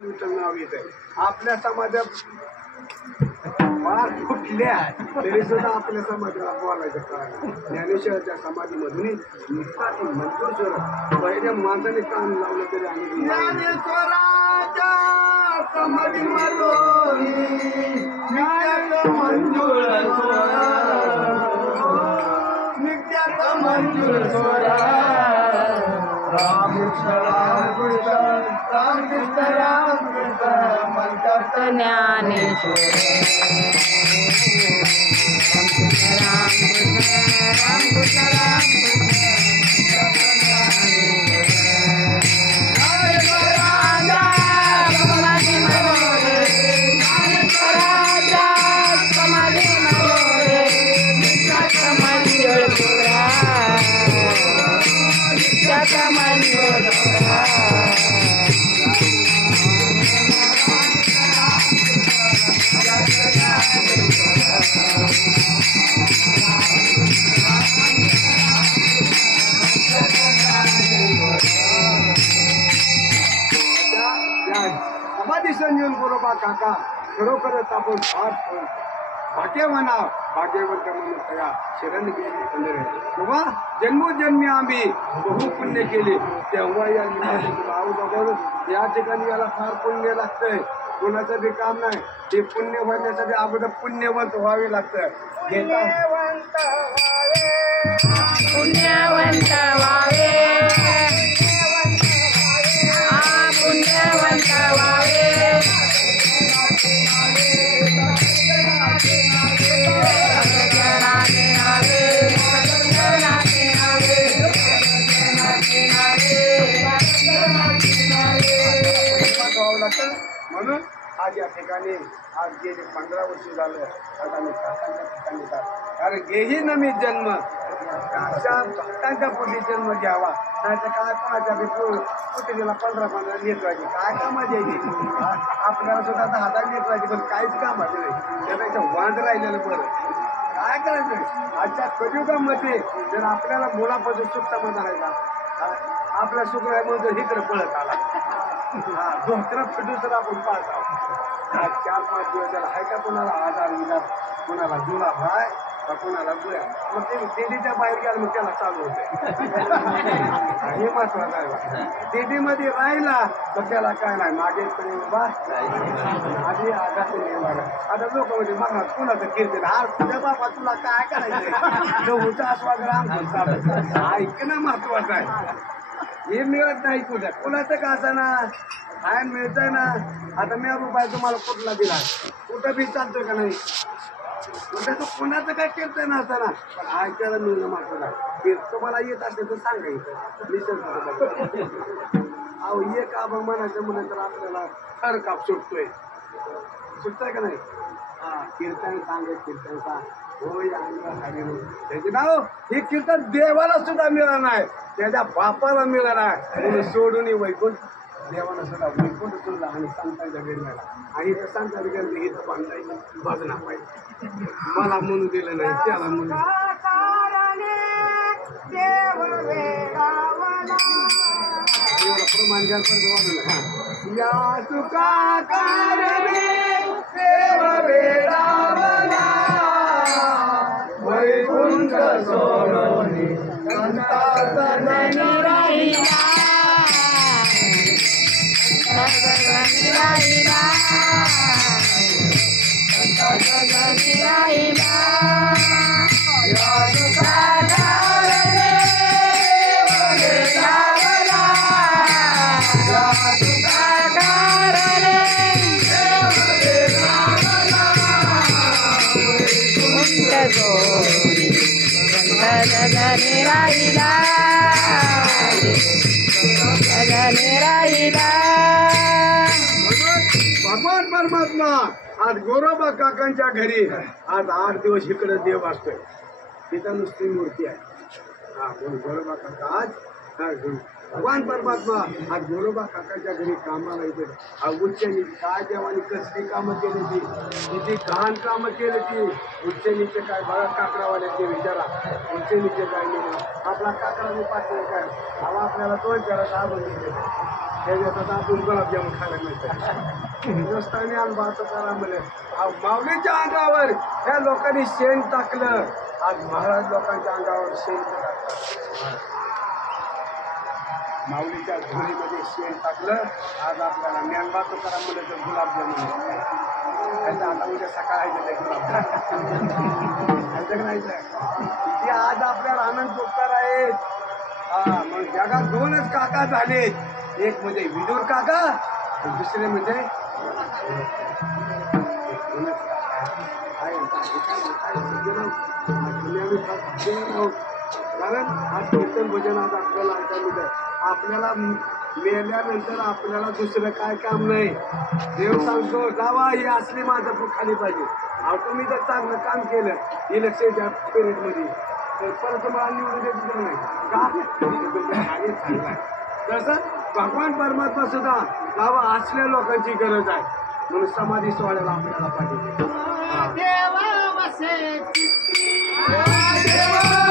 नाव येत आपल्या समाजात फार कुठल्या तरी सुद्धा आपल्या समाजाला बोलायचं कळालं. ज्ञानेश्वराच्या समाधीमधून नुसता ती मंजूर स्वर पहिल्या माणसाने कान लावलं तरी आम्ही ज्ञानेश्वराच्या समाधीमधून मंजूर नित्याचा मंजूर स्वर रामकृष्ण रामकृष्ण रामकृष्ण रामकृष्ण म्हणतात ज्ञानेश्वर रामकृष्ण समाधी संजीवन गोरोबा काका खरोखरच आपण फार भाग्यवान भाग्यवंत म्हणून तया शरण गेली पंधरे तेव्हा जन्मोजन्मी आम्ही बहु पुण्य केले तेव्हा या भाऊ या ठिकाणी याला फार पुण्य लागतंय. कोणाचं बी काम नाही ते पुण्य होण्यासाठी अगोदर पुण्यवंत व्हावे लागतं. पुण्यवंत व्हावे पुण्यवंत व्हावे म्हणून आज या ठिकाणी आज गेले 15 वर्ष झालं आज आम्ही काकांच्या ठिकाणी जातो. अरे गेही न मी जन्म अशा भक्तांच्या पोटी जन्म घ्यावा नाहीतर काय कोणाच्या पुतळीला 15 लेकरायची काय कामाची यायची आपल्याला सुद्धा 10 लेकरायची पण काहीच कामाचं नाही. त्यापेक्षा वांद राहिलेलं बरं. काय करायचं आजच्या कलियुगामध्ये जर आपल्याला मुलापासून सुख समाधान आहे का आपल्या सुखराय म्हणून इकडे पळत आला दुसरा दुसरा आपण पाहत आहोत. 4-5 दिवस झाला आहे का कोणाला आजार विजार कोणाला जुना भाय का कोणाला गुळ्या मग ते दिल्लीच्या बाहेर गेला मग त्याला चालू होते. हे महत्वाचं आहे. दिल्लीमध्ये राहिला तर त्याला काय नाही मागे बा आधी आघात आता लोक म्हणजे मग कोणाचं कीर्तन हार तुझ्या बाबा तुला काय करायचं गहूचा आस्वाद राम ऐकणं महत्वाचं आहे. हे मिळत नाही कुठं कुणाचं का असं ना काय मिळतंय ना. आता मी रुपये तुम्हाला कुठला दिला कुठं बी चालतोय का नाही कुठं तर कुणाचं काय कीर्तन ना असं ना पण ऐकायला मिळणं महत्वाचं. तुम्हाला येत असेल तर सांगायचं निसर्ग अहो एक आबा म्हणायचं म्हणून तर आपल्याला खर काप सुटतोय सुटतंय का नाही. हा कीर्तन सांगायचं कीर्तन सांग होय त्याचे नाव हे कीर्तन देवाला सुद्धा मिळालं नाही त्याच्या बापाला मिळालं नाही म्हणून सोडून वैकुंठ देवाला सुद्धा वैकुंठ सोडला आणि संतांच्या वेळेला आणि त्या संतांच्या वेळेला हे तर बांधायचं बघना पाहिजे मला म्हणून दिलं नाही त्याला म्हणून प्रमाण या तुका वैकुंठ सोडोनी संताचा भगवान परमात्मा आज गोरोबा काकांच्या घरी आज 8 दिवस इकडे देव असतोय. तिथं नुसती मूर्ती आहे. हा गोरोबा काका आज भगवान परमात्मा आज गोरोबा काकाच्या घरी कामाला येते. उच्चनी काय देवानी कसली कामं केली ती किती घाण कामं केली ती उच्चनीचे काय बघा काकडावाले ते विचारा उच्चनीचे काय नाही आपला काकडा मी पाहतोय काय हवा आपल्याला 2 पेरा साबण त्याच्यात आता आपण गुलाबजामुन खायला मिळतं रस्त्याने आणि वाहतूक करा म्हणे माऊलीच्या अंगावर ह्या लोकांनी शेण टाकलं आज महाराज लोकांच्या अंगावर शेण टाकलं माऊलीच्या धुळीमध्ये शेण टाकलं आज आपल्याला ज्ञानबा तुकाराम म्हणे तर गुलाबजामुन त्यांच्या आता उद्या सकाळ आहे गुलाबजामुन किती आज आपल्याला आनंद उपकार आहेत हा मग जगात दोनच काका झालेत एक म्हणजे विदुर काका आणि दुसरे म्हणजे कारण आज कीर्तन भजन आज आपल्याला ऐकायला आपल्याला मेल्यानंतर आपल्याला दुसरं काय काम नाही देव सांगतो जावा ही असली माझं खाली पाहिजे अहो तुम्ही जर चांगलं काम केलं इलेक्शनच्या पिरियडमध्ये तर परत तुम्हाला निवडून देत नाही का आगे चांगला तसं भगवान परमात्मा सुद्धा जावा असल्या लोकांची गरज आहे म्हणून समाधी सोहळ्याला आपल्याला पाहिजे देवा वसे चित्ती देवा